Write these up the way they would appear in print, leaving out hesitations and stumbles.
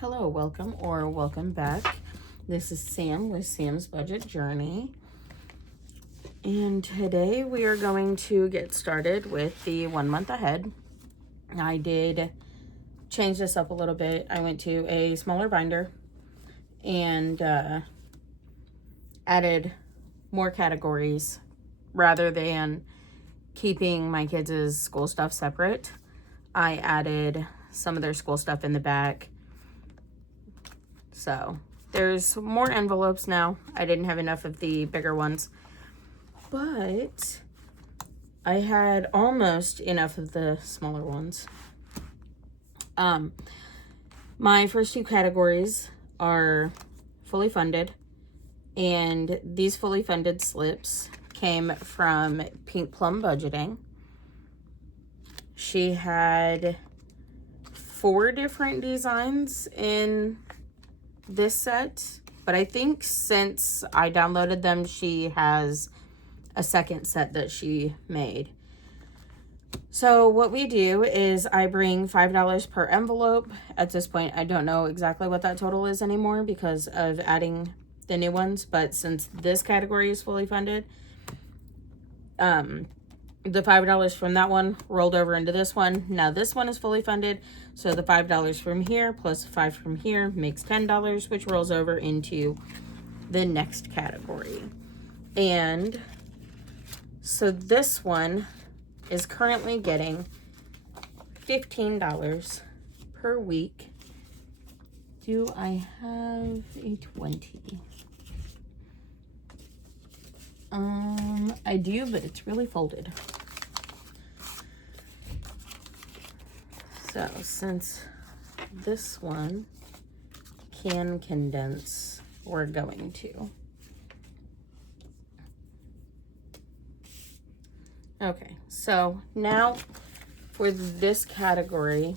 Hello, welcome back. This is Sam with Sam's Budget Journey. And today we are going to get started with the 1 month ahead. I did change this up a little bit. I went to a smaller binder and added more categories rather than keeping my kids' school stuff separate. I added some of their school stuff in the back. So there's more envelopes now. I didn't have enough of the bigger ones, but I had almost enough of the smaller ones. My first two categories are fully funded, and these fully funded slips came from Pink Plum Budgeting. She had 4 different designs in this set, but I think since I downloaded them, she has a second set that she made. So what we do is I bring $5 per envelope. At this point, I don't know exactly what that total is anymore because of adding the new ones, but since this category is fully funded, the $5 from that one rolled over into this one. Now this one is fully funded, so the $5 from here plus 5 from here makes $10, which rolls over into the next category. And so this one is currently getting $15 per week. Do I have a 20? I do, but it's really folded. So since this one can condense, we're going to. Okay, so now for this category,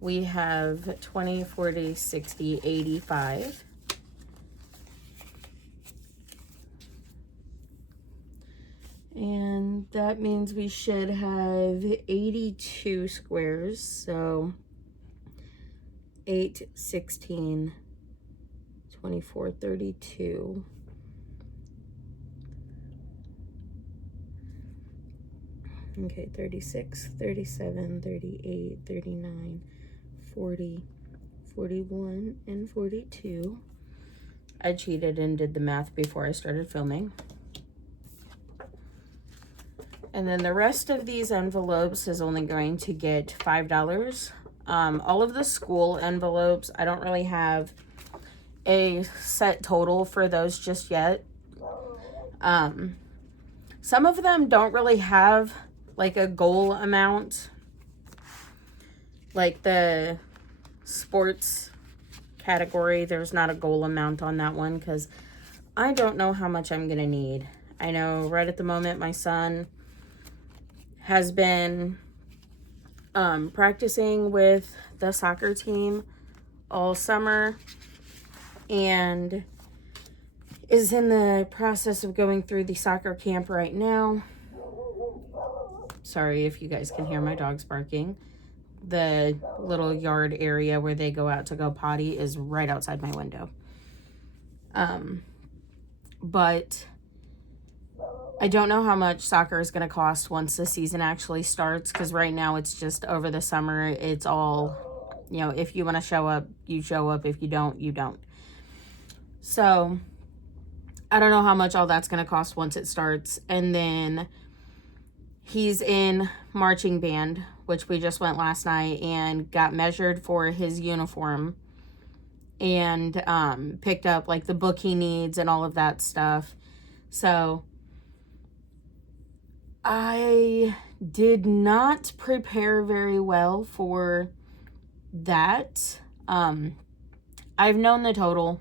we have 20, 40, 60, 85. And that means we should have 82 squares. So 8, 16, 24, 32. Okay, 36, 37, 38, 39, 40, 41, and 42. I cheated and did the math before I started filming. And then the rest of these envelopes is only going to get $5. All of the school envelopes, I don't really have a set total for those just yet. Some of them don't really have like a goal amount. Like the sports category, there's not a goal amount on that one because I don't know how much I'm going to need. I know right at the moment my son has been practicing with the soccer team all summer and is in the process of going through the soccer camp right now. Sorry if you guys can hear my dogs barking. The little yard area where they go out to go potty is right outside my window. But I don't know how much soccer is going to cost once the season actually starts, because right now it's just over the summer. It's all, you know, if you want to show up, you show up. If you don't, you don't. So I don't know how much all that's going to cost once it starts. And then he's in marching band, which we just went last night and got measured for his uniform and picked up like the book he needs and all of that stuff. So I did not prepare very well for that. I've known the total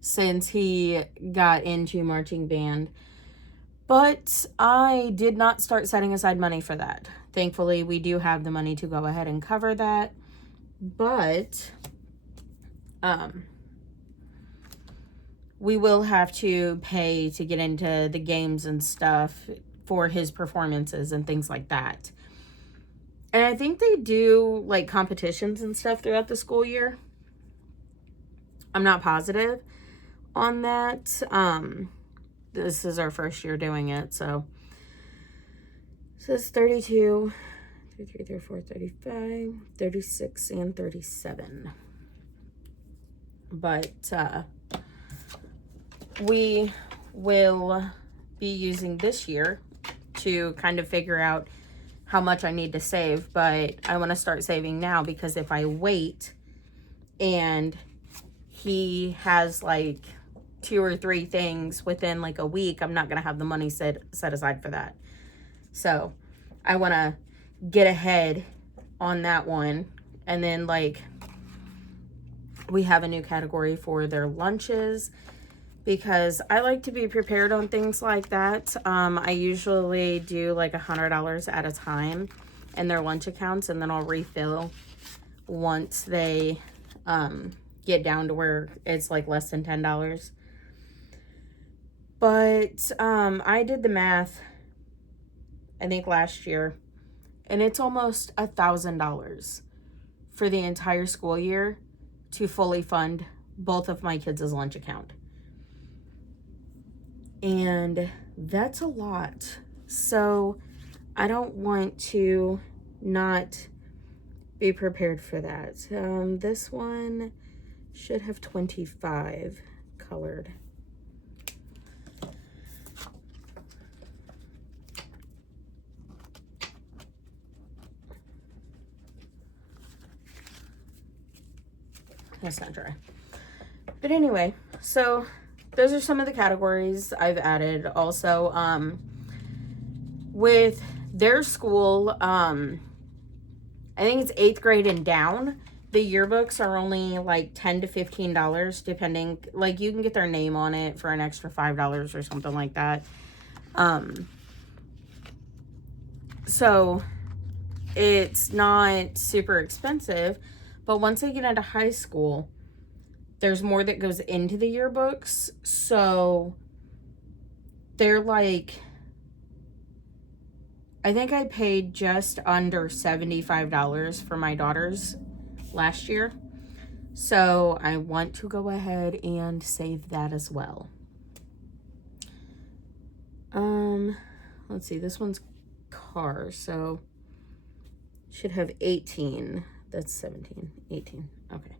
since he got into marching band, but I did not start setting aside money for that. Thankfully, we do have the money to go ahead and cover that, but we will have to pay to get into the games and stuff for his performances and things like that. And I think they do like competitions and stuff throughout the school year. I'm not positive on that. This is our first year doing it, so it says 32, 33, 34, 35, 36, and 37. But we will be using this year to kind of figure out how much I need to save, but I want to start saving now, because if I wait and he has like 2 or 3 things within like a week, I'm not going to have the money set aside for that. So I want to get ahead on that one. And then like we have a new category for their lunches, because I like to be prepared on things like that. I usually do like $100 at a time in their lunch accounts, and then I'll refill once they get down to where it's like less than $10. But I did the math, I think last year, and it's almost $1,000 for the entire school year to fully fund both of my kids' lunch account. And that's a lot. So I don't want to not be prepared for that. This one should have 25 colored. That's not dry. But anyway, so those are some of the categories I've added. Also, with their school, I think it's 8th grade and down, the yearbooks are only like $10 to $15, depending. Like you can get their name on it for an extra $5 or something like that. So it's not super expensive, but once they get into high school, there's more that goes into the yearbooks. So they're like, I think I paid just under $75 for my daughters last year. So I want to go ahead and save that as well. Let's see, this one's car, so should have 18. That's 17, 18. Okay.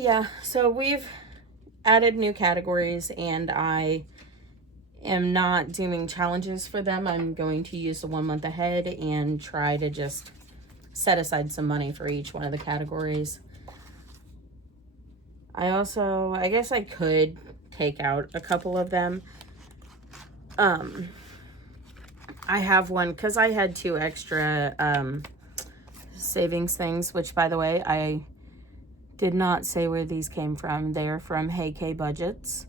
Yeah, so we've added new categories, and I am not doing challenges for them. I'm going to use the 1 month ahead and try to just set aside some money for each one of the categories. I guess I could take out a couple of them. I have one, because I had 2 extra savings things, which, by the way, I did not say where these came from. They are from Hey K Budgets.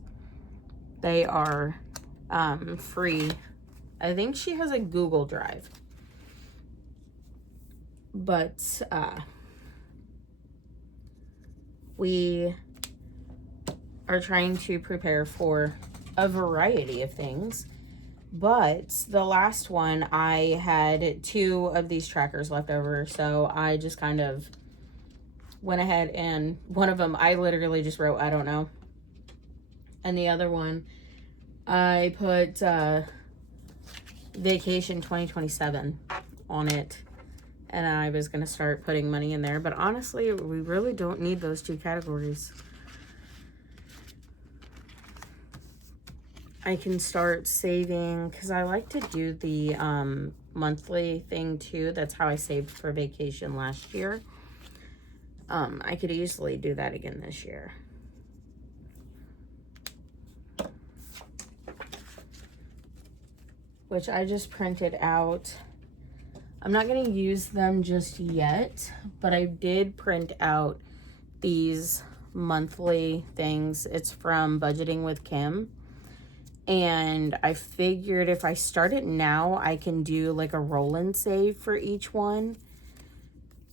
They are free. I think she has a Google Drive. But we are trying to prepare for a variety of things. But the last one, I had 2 of these trackers left over, so I just kind of went ahead, and one of them I literally just wrote, I don't know. And the other one, I put Vacation 2027 on it, and I was going to start putting money in there. But honestly, we really don't need those 2 categories. I can start saving, because I like to do the monthly thing too. That's how I saved for vacation last year. I could easily do that again this year. Which I just printed out. I'm not going to use them just yet, but I did print out these monthly things. It's from Budgeting with Kim. And I figured if I start it now, I can do like a roll and save for each one.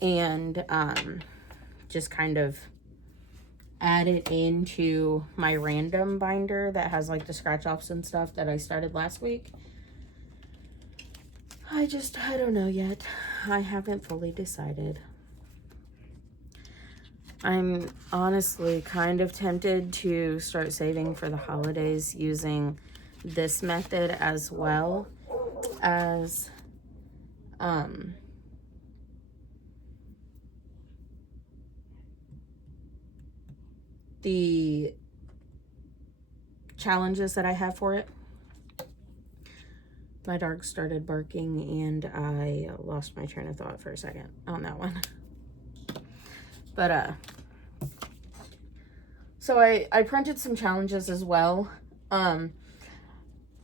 And just kind of add it into my random binder that has like the scratch offs and stuff that I started last week. I don't know yet. I haven't fully decided. I'm honestly kind of tempted to start saving for the holidays using this method as well as the challenges that I have for it. My dog started barking and I lost my train of thought for a second on that one. But so I printed some challenges as well. I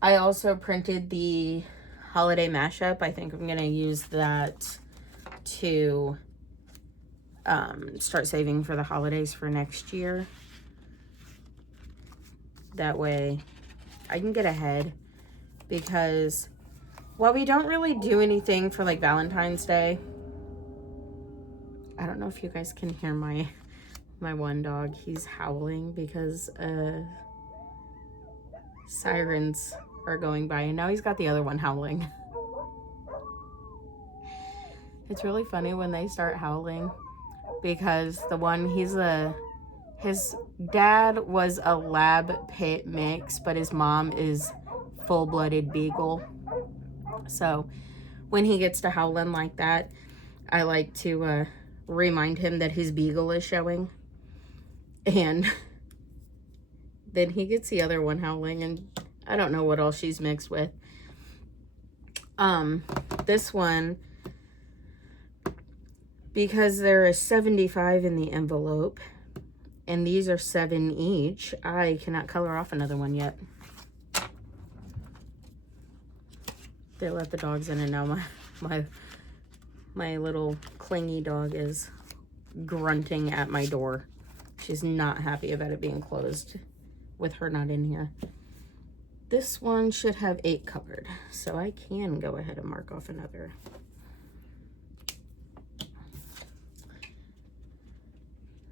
also printed the holiday mashup. I think I'm gonna use that to start saving for the holidays for next year. That way I can get ahead, because while we don't really do anything for like Valentine's Day, I don't know if you guys can hear my one dog. He's howling because sirens are going by, and now he's got the other one howling. It's really funny when they start howling, because the one, his dad was a lab pit mix, but his mom is full-blooded beagle. So when he gets to howling like that, I like to remind him that his beagle is showing. And then he gets the other one howling, and I don't know what else she's mixed with. This one, because there is 75 in the envelope, and these are 7 each, I cannot color off another one yet. They let the dogs in, and now my little clingy dog is grunting at my door. She's not happy about it being closed with her not in here. This one should have 8 covered, so I can go ahead and mark off another.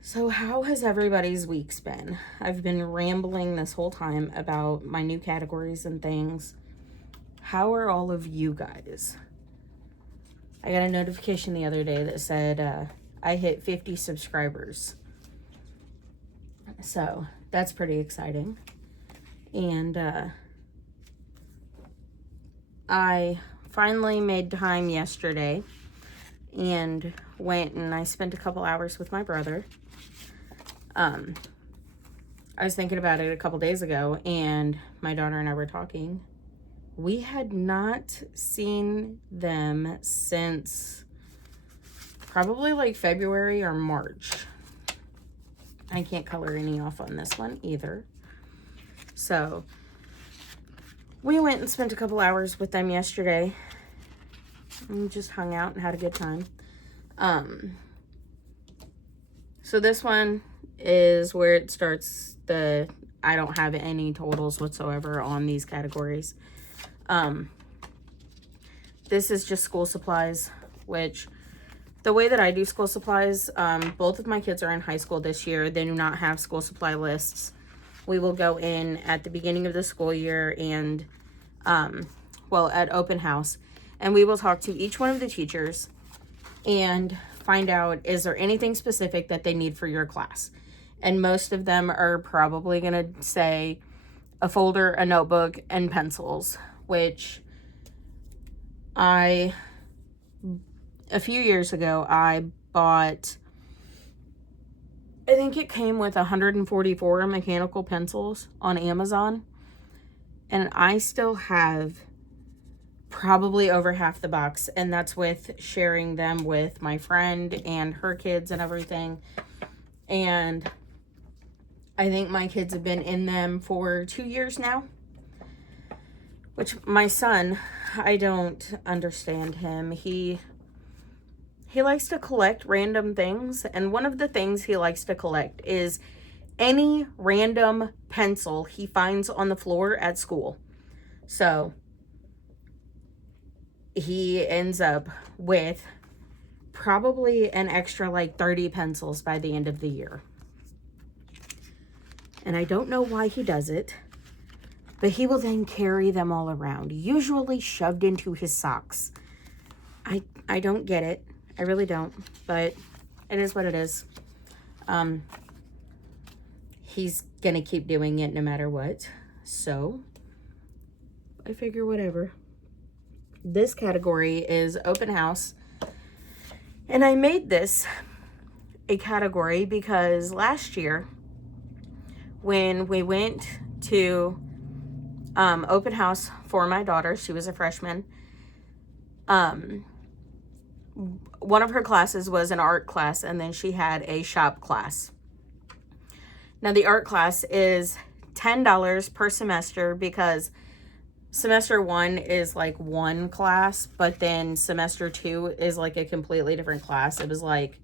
So how has everybody's weeks been? I've been rambling this whole time about my new categories and things. How are all of you guys? I got a notification the other day that said I hit 50 subscribers. So that's pretty exciting. And I finally made time yesterday and went and I spent a couple hours with my brother. I was thinking about it a couple days ago, and my daughter and I were talking. We had not seen them since probably like February or March. I can't color any off on this one either. So we went and spent a couple hours with them yesterday and just hung out and had a good time. So this one is where it starts. I don't have any totals whatsoever on these categories. This is just school supplies, which the way that I do school supplies, both of my kids are in high school this year. They do not have school supply lists. We will go in at the beginning of the school year and, at open house, and we will talk to each one of the teachers and find out, is there anything specific that they need for your class? And most of them are probably going to say a folder, a notebook, and pencils, which a few years ago, I bought, I think it came with 144 mechanical pencils on Amazon. And I still have probably over half the box. And that's with sharing them with my friend and her kids and everything. And I think my kids have been in them for 2 years now. Which my son, I don't understand him. He likes to collect random things, and one of the things he likes to collect is any random pencil he finds on the floor at school. So he ends up with probably an extra like 30 pencils by the end of the year. And I don't know why he does it, but he will then carry them all around, usually shoved into his socks. I don't get it. I really don't, but it is what it is. He's gonna keep doing it no matter what. So I figure whatever. This category is open house. And I made this a category because last year when we went to open house for my daughter, she was a freshman, one of her classes was an art class, and then she had a shop class. Now the art class is $10 per semester because semester 1 is like one class, but then semester 2 is like a completely different class. It was like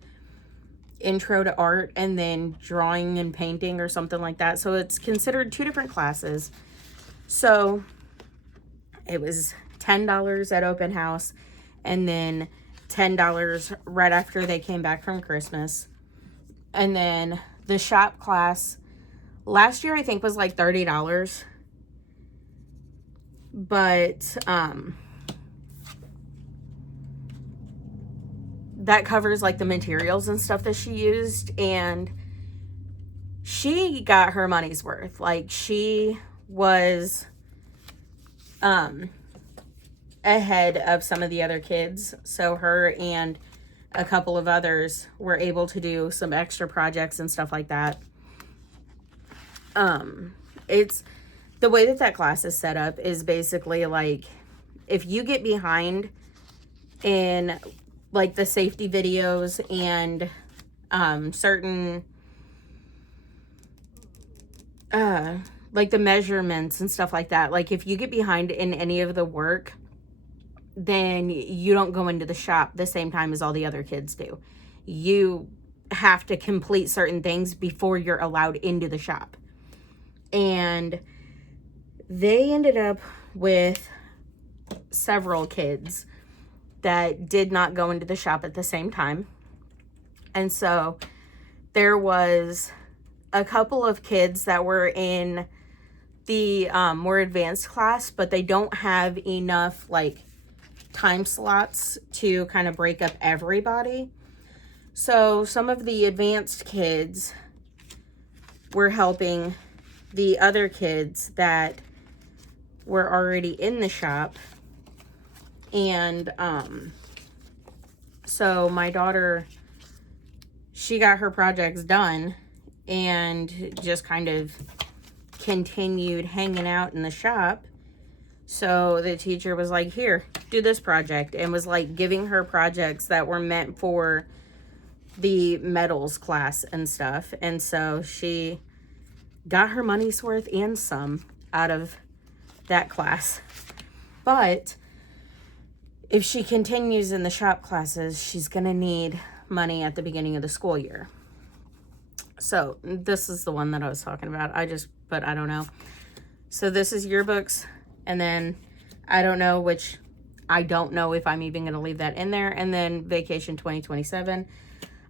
intro to art and then drawing and painting or something like that. So it's considered 2 different classes. So it was $10 at open house and then $10 right after they came back from Christmas. And then the shop class last year I think was like $30. But that covers like the materials and stuff that she used, and she got her money's worth. Like, she was ahead of some of the other kids, so her and a couple of others were able to do some extra projects and stuff like that. It's the way that class is set up is basically like, if you get behind in like the safety videos and certain like the measurements and stuff like that, like if you get behind in any of the work, then you don't go into the shop the same time as all the other kids do. You have to complete certain things before you're allowed into the shop. And they ended up with several kids that did not go into the shop at the same time. And so there was a couple of kids that were in the more advanced class, but they don't have enough like time slots to kind of break up everybody. So some of the advanced kids were helping the other kids that were already in the shop. And so my daughter, she got her projects done and just kind of continued hanging out in the shop. So the teacher was like, here, do this project, and was like giving her projects that were meant for the metals class and stuff. And so she got her money's worth and some out of that class. But if she continues in the shop classes, she's gonna need money at the beginning of the school year. So this is the one that I was talking about. I don't know. So this is yearbooks, and then I don't know if I'm even gonna leave that in there. And then vacation 2027.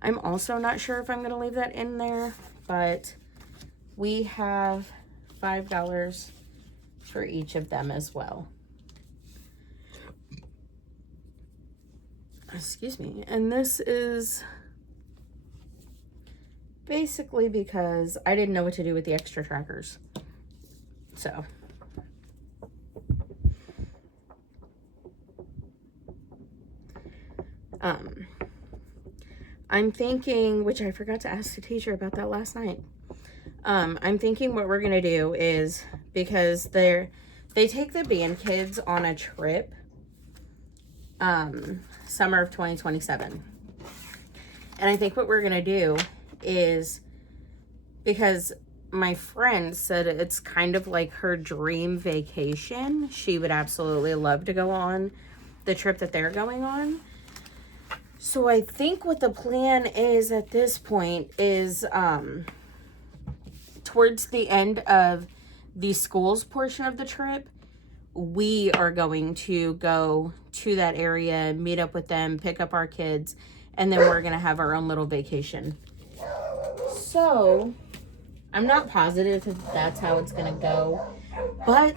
I'm also not sure if I'm gonna leave that in there, but we have $5 for each of them as well. Excuse me. And this is basically because I didn't know what to do with the extra trackers. So I'm thinking, which I forgot to ask the teacher about that last night. I'm thinking what we're gonna do is, because they take the band kids on a trip summer of 2027, and I think what we're gonna do is, because my friend said it's kind of like her dream vacation, she would absolutely love to go on the trip that they're going on. So I think what the plan is at this point is towards the end of the school's portion of the trip, we are going to go to that area, meet up with them, pick up our kids, and then we're going to have our own little vacation. So I'm not positive if that's how it's going to go, but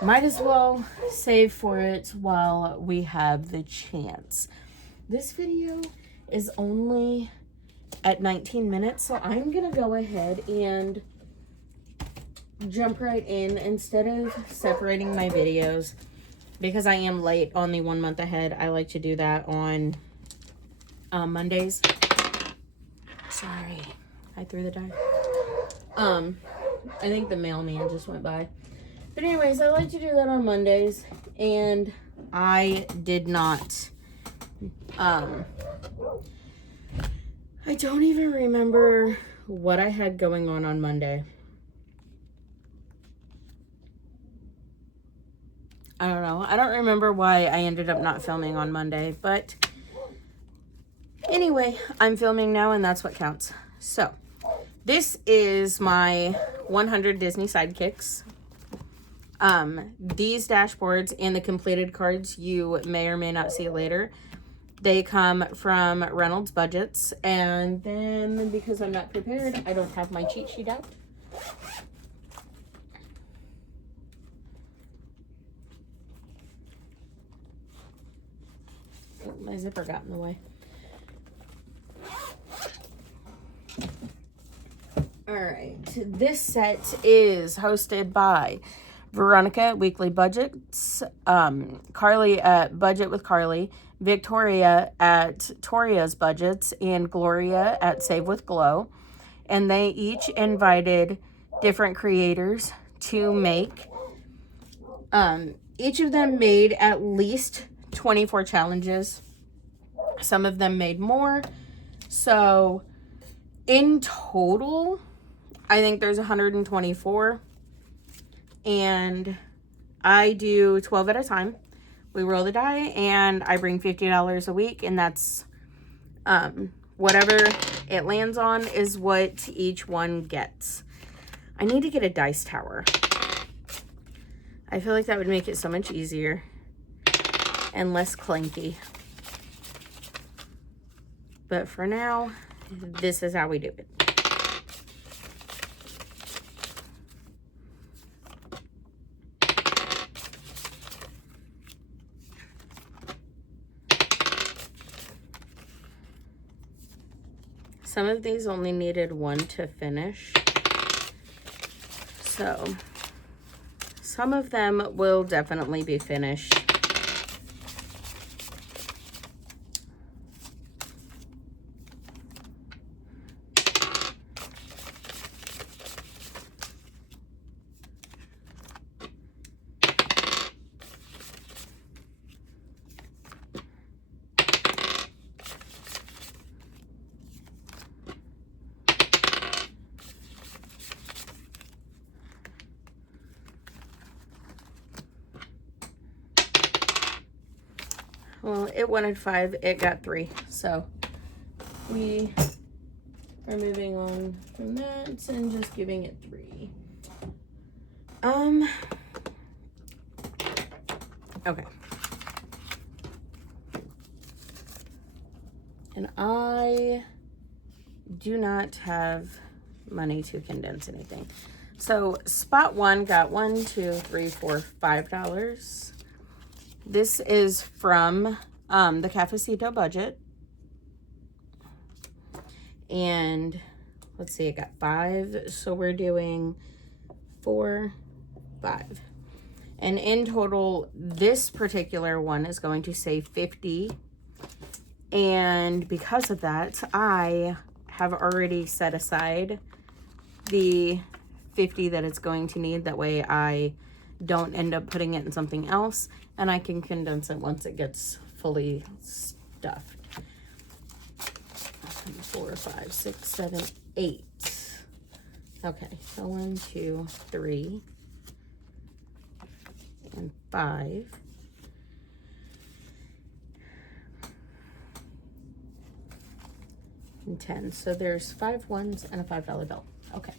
might as well save for it while we have the chance. This video is only at 19 minutes. So I'm going to go ahead and jump right in instead of separating my videos, because I am late on the 1 month ahead. I like to do that on Mondays. Sorry, I threw the die. I think the mailman just went by. But anyways, I like to do that on Mondays, and I did not. I don't even remember what I had going on Monday. I don't know. I don't remember why I ended up not filming on Monday, but anyway, I'm filming now, and that's what counts. So, this is my 100 Disney Sidekicks. These dashboards and the completed cards you may or may not see later, they come from Reynolds Budgets. And then, because I'm not prepared, I don't have my cheat sheet out. Oh, my zipper got in the way. All right, this set is hosted by Veronica at Weekly Budgets, Carly at Budget with Carly, Victoria at Toria's Budgets, and Gloria at Save with Glow. And they each invited different creators to make. Each of them made at least 24 challenges. Some of them made more. So in total, I think there's 124. And I do 12 at a time. We roll the die, and I bring $50 a week, and that's whatever it lands on is what each one gets. I need to get a dice tower. I feel like that would make it so much easier and less clinky. But for now, this is how we do it. Some of these only needed one to finish. So some of them will definitely be finished. Well, it wanted 5, it got 3. So we are moving on from that and just giving it 3. Okay. And I do not have money to condense anything. So spot 1 got $1, 2, 3, 4, $5. This is from the Cafecito budget. And let's see, it got 5. So we're doing 4, 5. And in total, this particular one is going to save 50. And because of that, I have already set aside the 50 that it's going to need. That way I don't end up putting it in something else, and I can condense it once it gets fully stuffed. 4, 5, 6, 7, 8. Okay, so 1, 2, 3, and 5. And 10. So there's 5 ones and a $5 bill. Okay.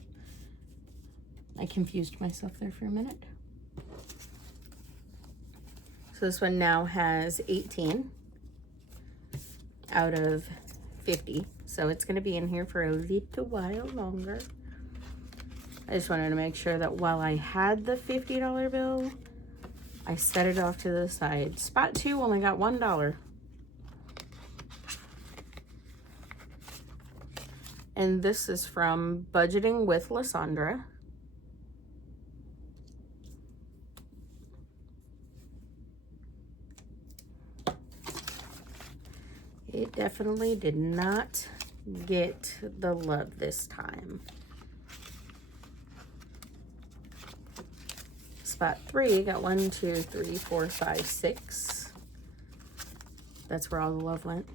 I confused myself there for a minute. So this one now has 18 out of 50. So it's going to be in here for a little while longer. I just wanted to make sure that while I had the $50 bill, I set it off to the side. Spot 2 only got $1. And this is from Budgeting with Lysandra. It definitely did not get the love this time. Spot 3 got 1, 2, 3, 4, 5, 6. That's where all the love went.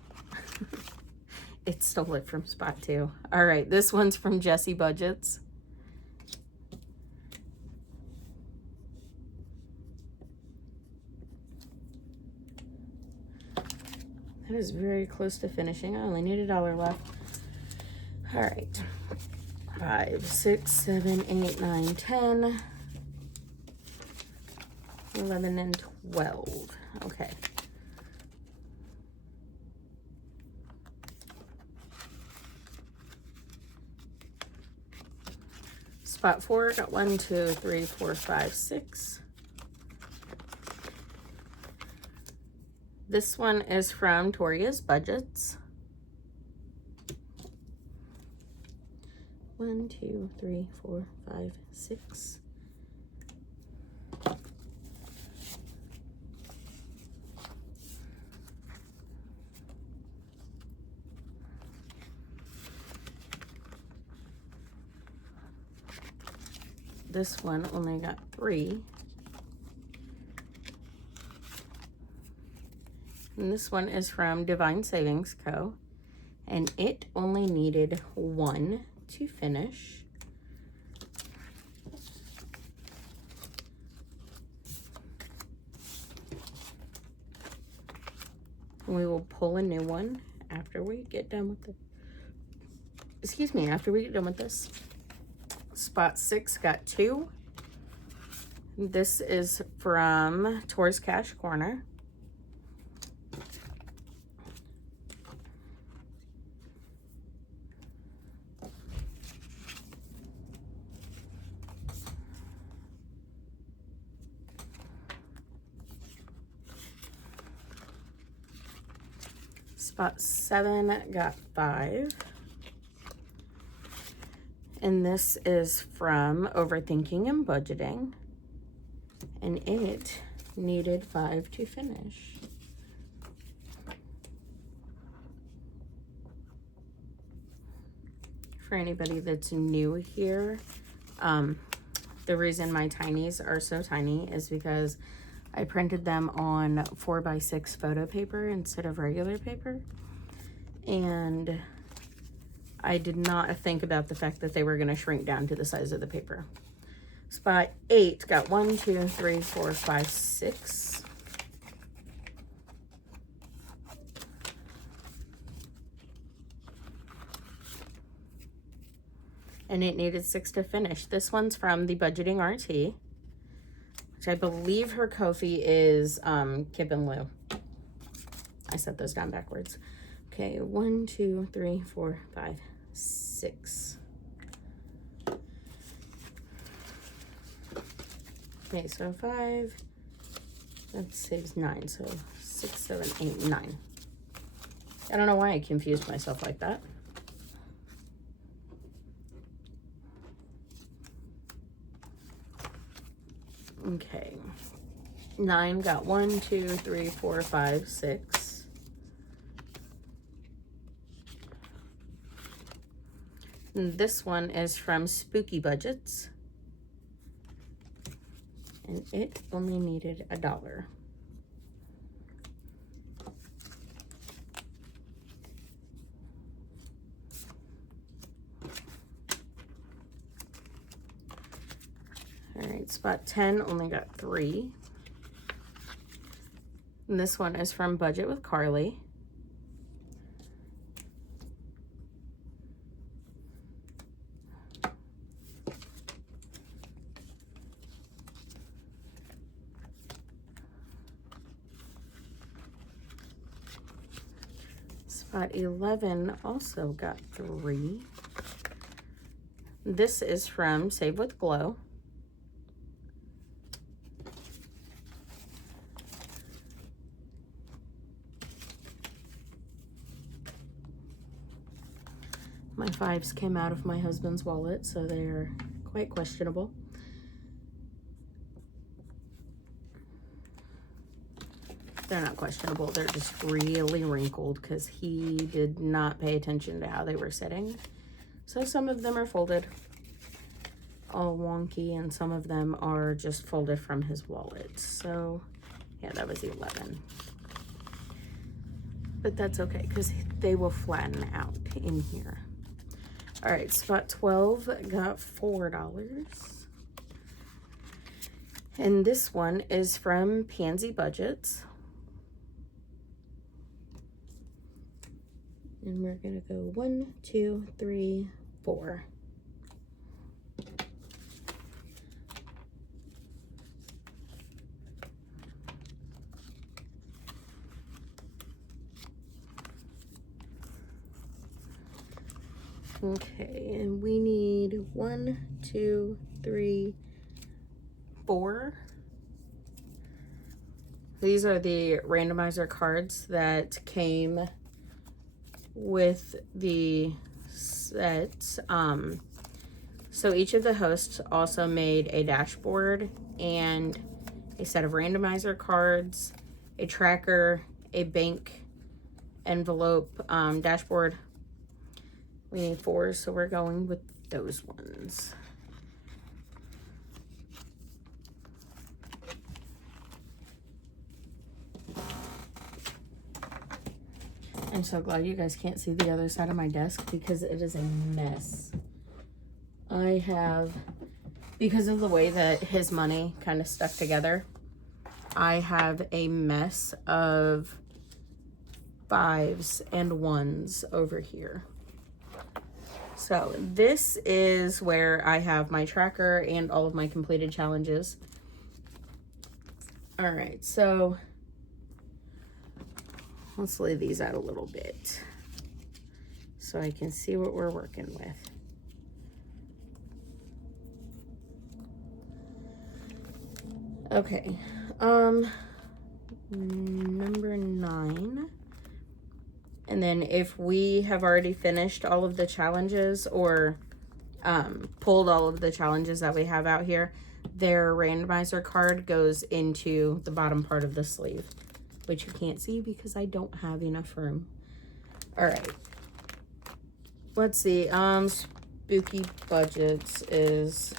It stole it from spot 2. All right, this one's from Jessie Budgets. That is very close to finishing. I only need $1 left. All right. 5, 6, 7, 8, 9, 10, 11, and 12. Okay. Spot 4 got 1, 2, 3, 4, 5, 6. This one is from Toria's Budgets. 1, 2, 3, 4, 5, 6. This one only got 3. And this one is from Divine Savings Co. And it only needed 1 to finish. We will pull a new one after we get done with the, excuse me, after we get done with this. Spot 6 got 2. This is from Tor's Cash Corner. Spot 7 got 5. And this is from Overthinking and Budgeting. And it needed 5 to finish. For anybody that's new here, the reason my tinies are so tiny is because I printed them on 4x6 photo paper instead of regular paper. And I did not think about the fact that they were going to shrink down to the size of the paper. Spot 8 got 1, 2, 3, 4, 5, 6. And it needed 6 to finish. This one's from the Budgeting RT, which I believe her Ko-fi is Kip and Lou. I set those down backwards. Okay, 1, 2, 3, 4, 5, 6. Okay, so 5, that saves 9, so 6, 7, 8, 9. I don't know why I confused myself like that. Okay, 9 got 1, 2, 3, 4, 5, 6. And this one is from Spooky Budgets. And it only needed $1. All right, spot 10 only got 3. And this one is from Budget with Carly. Spot 11 also got 3. This is from Save with Glow. My 5s came out of my husband's wallet, so they're quite questionable. They're not questionable, they're just really wrinkled because he did not pay attention to how they were sitting. So some of them are folded all wonky, and some of them are just folded from his wallet. So yeah, that was 11. But that's okay because they will flatten out in here. All right, spot 12 got $4. And this one is from Pansy Budgets. And we're gonna go 1, 2, 3, 4. Okay, and we need 1, 2, 3, 4. These are the randomizer cards that came with the sets. So each of the hosts also made a dashboard and a set of randomizer cards, a tracker, a bank envelope, dashboard. We need 4, so we're going with those ones. I'm so glad you guys can't see the other side of my desk because it is a mess. I have, because of the way that his money kind of stuck together, I have a mess of 5s and 1s over here. So this is where I have my tracker and all of my completed challenges. All right, so let's lay these out a little bit so I can see what we're working with. Okay, number 9. And then if we have already finished all of the challenges or pulled all of the challenges that we have out here, their randomizer card goes into the bottom part of the sleeve, which you can't see because I don't have enough room. All right. Let's see. Spooky Budgets is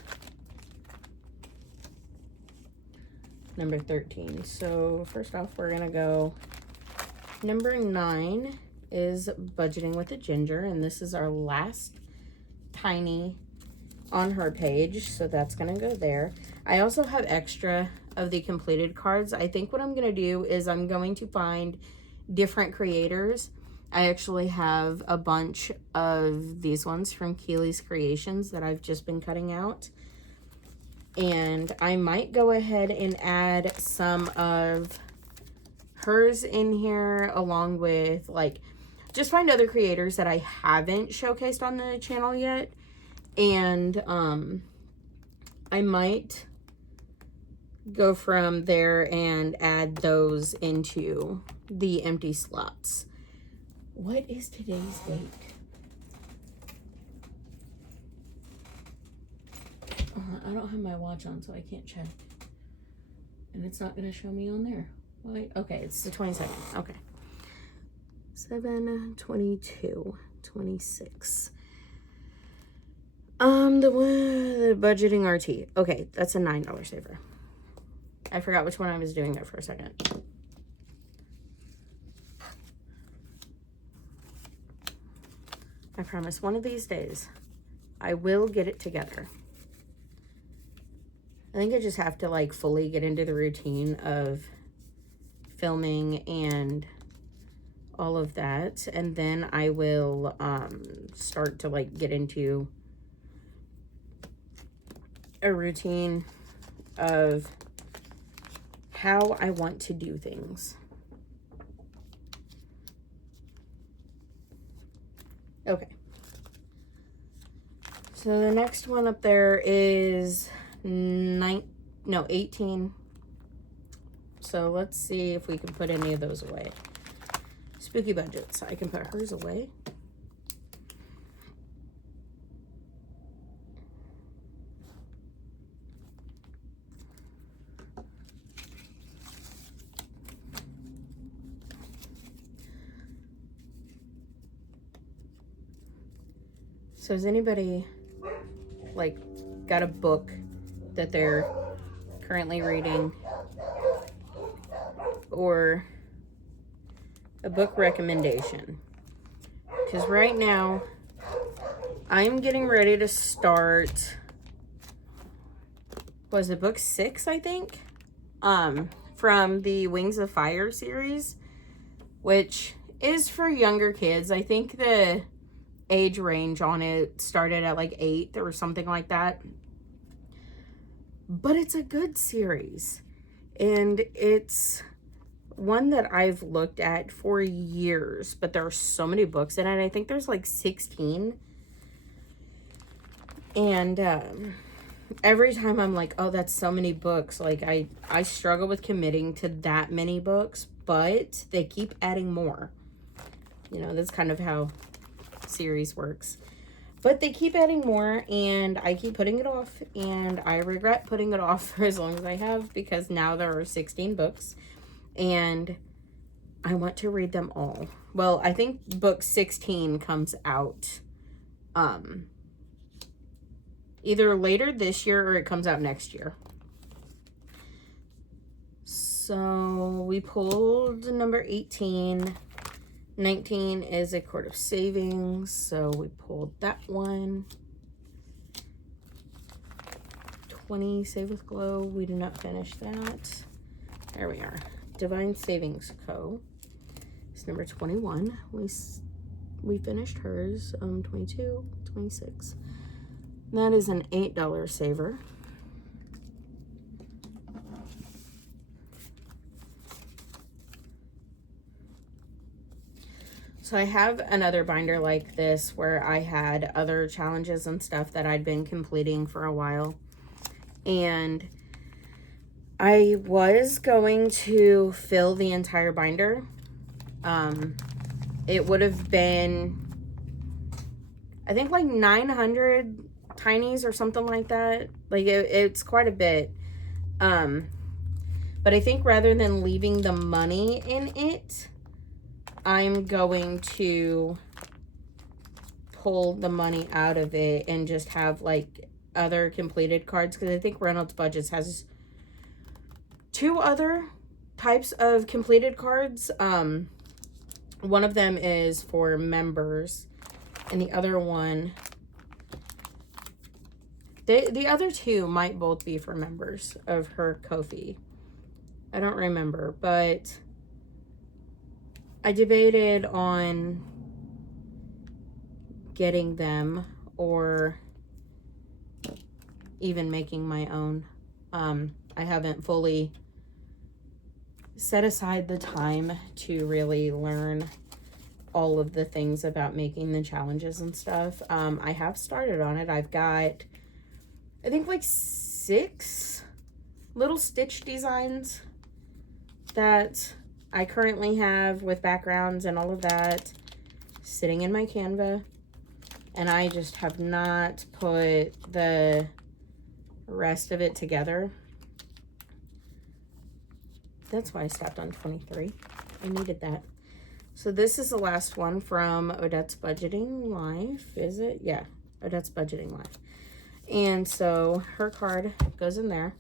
number 13. So first off, we're going to go number 9 is Budgeting with a Ginger, and this is our last tiny on her page, so that's gonna go there. I also have extra of the completed cards. I think what I'm gonna do is I'm going to find different creators. I actually have a bunch of these ones from Keely's Creations that I've just been cutting out, and I might go ahead and add some of hers in here along with, like, just find other creators that I haven't showcased on the channel yet. And I might go from there and add those into the empty slots. What is today's date? I don't have my watch on, so I can't check. And it's not going to show me on there. Wait, okay, it's the 22nd. Okay. 7/22/26. The budgeting RT. Okay, that's a $9 saver. I forgot which one I was doing there for a second. I promise one of these days I will get it together. I think I just have to, like, fully get into the routine of filming and all of that, and then I will start to, like, get into a routine of how I want to do things. Okay. So the next one up there is 18. So let's see if we can put any of those away. Spooky Budgets. I can put hers away. So has anybody, like, got a book that they're currently reading, or a book recommendation? Because right now, I'm getting ready to start, was it book 6, I think? From the Wings of Fire series, which is for younger kids. I think the age range on it started at like 8 or something like that. But it's a good series. And it's one that I've looked at for years, but there are so many books in it. I think there's like 16. And every time I'm like, oh, that's so many books. Like, I struggle with committing to that many books, but they keep adding more. You know, that's kind of how series works. But they keep adding more, and I keep putting it off, and I regret putting it off for as long as I have, because now there are 16 books, and I want to read them all. Well, I think book 16 comes out either later this year or it comes out next year. So we pulled number 18. 19 is A Court of Savings, so we pulled that one. 20, Save with Glow, we did not finish that. There we are. Divine Savings Co. It's number 21. We finished hers, 22, 26. That is an $8 saver. So I have another binder like this where I had other challenges and stuff that I'd been completing for a while. And I was going to fill the entire binder. It would have been, I think, like 900 tinies or something like that. Like, it's quite a bit. But I think rather than leaving the money in it, I'm going to pull the money out of it and just have like other completed cards, because I think Reynolds Budgets has 2 other types of completed cards. One of them is for members, and the other one, the other 2 might both be for members of her Ko-fi. I don't remember, but I debated on getting them or even making my own. I haven't fully set aside the time to really learn all of the things about making the challenges and stuff. I have started on it. I've got, I think, like 6 little stitch designs that I currently have with backgrounds and all of that sitting in my Canva, and I just have not put the rest of it together. That's why I stopped on 23. I needed that. So this is the last one from Odette's Budgeting Life, is it? Yeah, Odette's Budgeting Life. And so her card goes in there.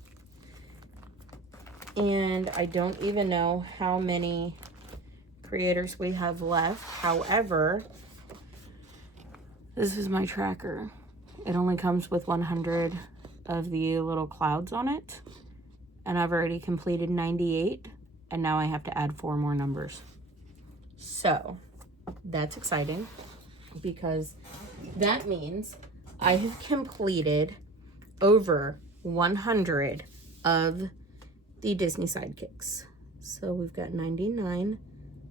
And I don't even know how many creators we have left. However, this is my tracker. It only comes with 100 of the little clouds on it. And I've already completed 98. And now I have to add 4 more numbers. So that's exciting, because that means I have completed over 100 of the Disney Sidekicks. So we've got 99,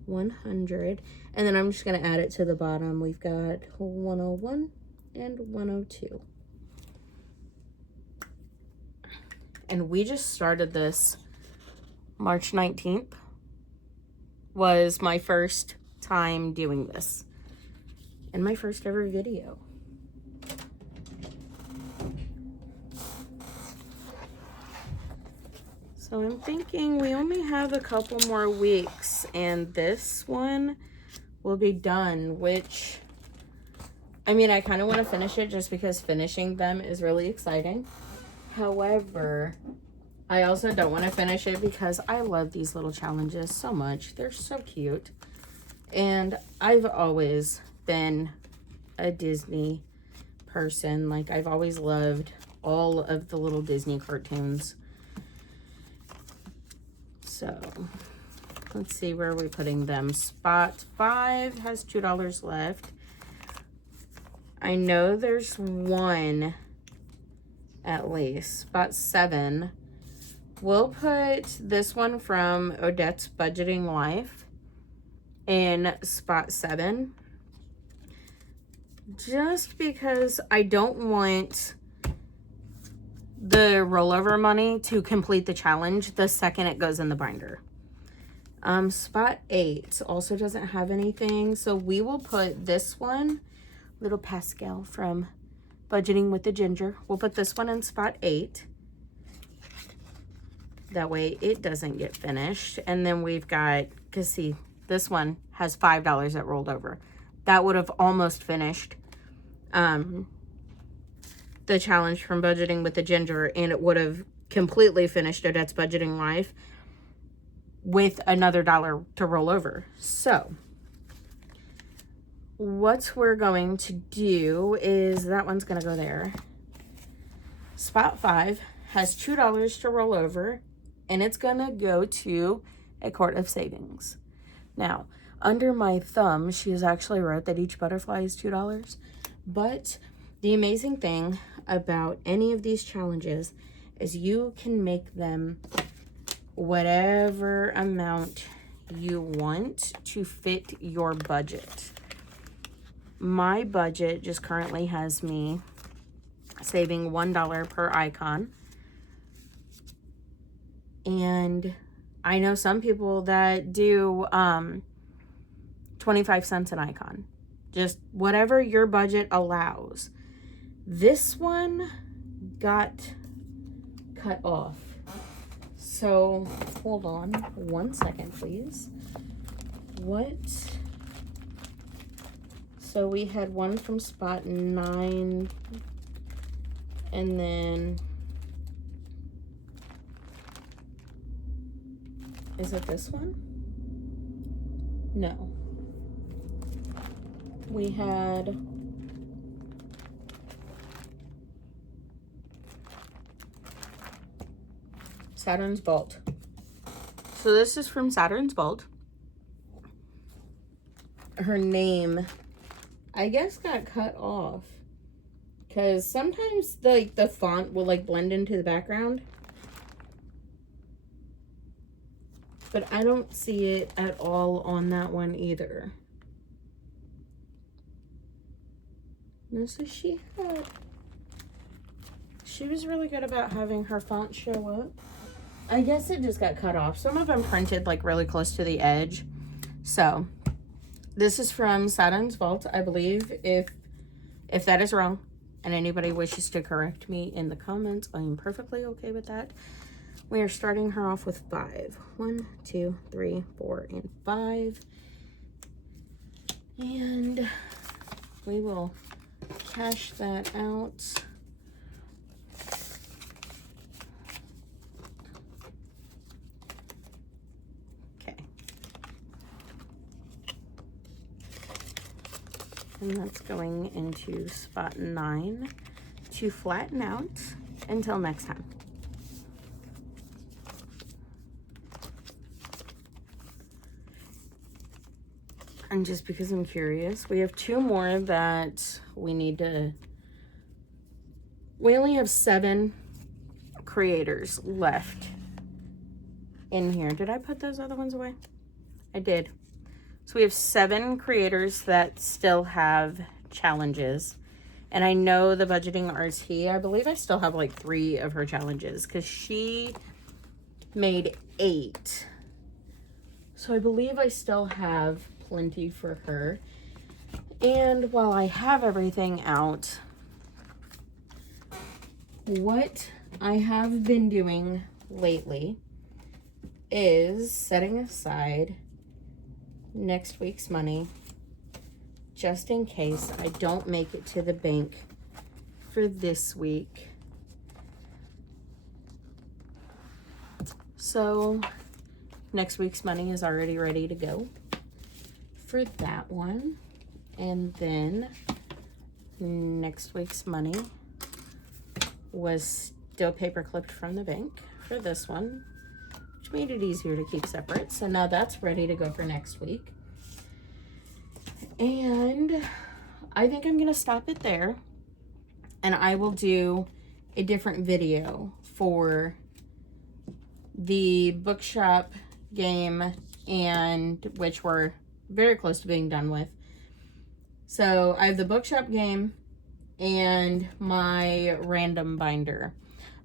100, and then I'm just going to add it to the bottom. We've got 101 and 102. And we just started this March 19th was my first time doing this, and my first ever video. So I'm thinking we only have a couple more weeks and this one will be done, which I mean, I kind of want to finish it just because finishing them is really exciting. However, I also don't want to finish it because I love these little challenges so much. They're so cute. And I've always been a Disney person. Like, I've always loved all of the little Disney cartoons. So, let's see, where are we putting them? Spot 5 has $2 left. I know there's one at least. Spot 7. We'll put this one from Odette's Budgeting Life in spot 7. Just because I don't want the rollover money to complete the challenge the second it goes in the binder. Spot 8 also doesn't have anything, so we will put this one, Little Pascal from Budgeting with the Ginger. We'll put this one in spot 8. That way it doesn't get finished. And then we've got, because see, this one has $5 that rolled over. That would have almost finished the challenge from Budgeting with the Ginger, and it would have completely finished Odette's Budgeting Life with another $1 to roll over. So what we're going to do is, that one's going to go there. Spot 5 has $2 to roll over, and it's going to go to a Court of Savings. Now, under my thumb, she has actually wrote that each butterfly is $2. But the amazing thing about any of these challenges is you can make them whatever amount you want to fit your budget. My budget just currently has me saving $1 per icon. And I know some people that do 25 cents an icon. Just whatever your budget allows. This one got cut off. So hold on 1 second, please. What? So we had one from spot 9, and then, is it this one? No. We had Saturn's Vault. So this is from Saturn's Vault. Her name, I guess, got cut off because sometimes the font will like blend into the background, but I don't see it at all on that one either. No, so she was really good about having her font show up. I guess it just got cut off. Some of them printed like really close to the edge. So this is from Saturn's Vault, I believe. If that is wrong and anybody wishes to correct me in the comments, I am perfectly okay with that. We are starting her off with 5. 1, 2, 3, 4, and 5. And we will cash that out. And that's going into spot 9 to flatten out until next time. And just because I'm curious, we have 2 more that we need to, we only have 7 creators left in here. Did I put those other ones away? I did. So we have 7 creators that still have challenges. And I know the Budgeting RT, I believe I still have like 3 of her challenges because she made 8. So I believe I still have plenty for her. And while I have everything out, what I have been doing lately is setting aside next week's money just in case I don't make it to the bank for this week. So next week's money is already ready to go for that one. And then next week's money was still paper clipped from the bank for this one, which made it easier to keep separate. So now that's ready to go for next week. And I think I'm gonna stop it there, and I will do a different video for the bookshop game, and which we're very close to being done with. So I have the bookshop game and my random binder.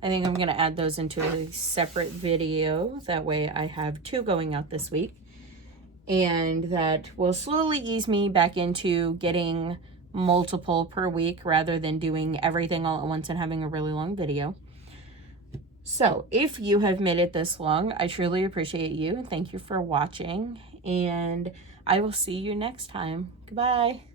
I think I'm going to add those into a separate video. That way I have 2 going out this week. And that will slowly ease me back into getting multiple per week rather than doing everything all at once and having a really long video. So if you have made it this long, I truly appreciate you. Thank you for watching, and I will see you next time. Goodbye.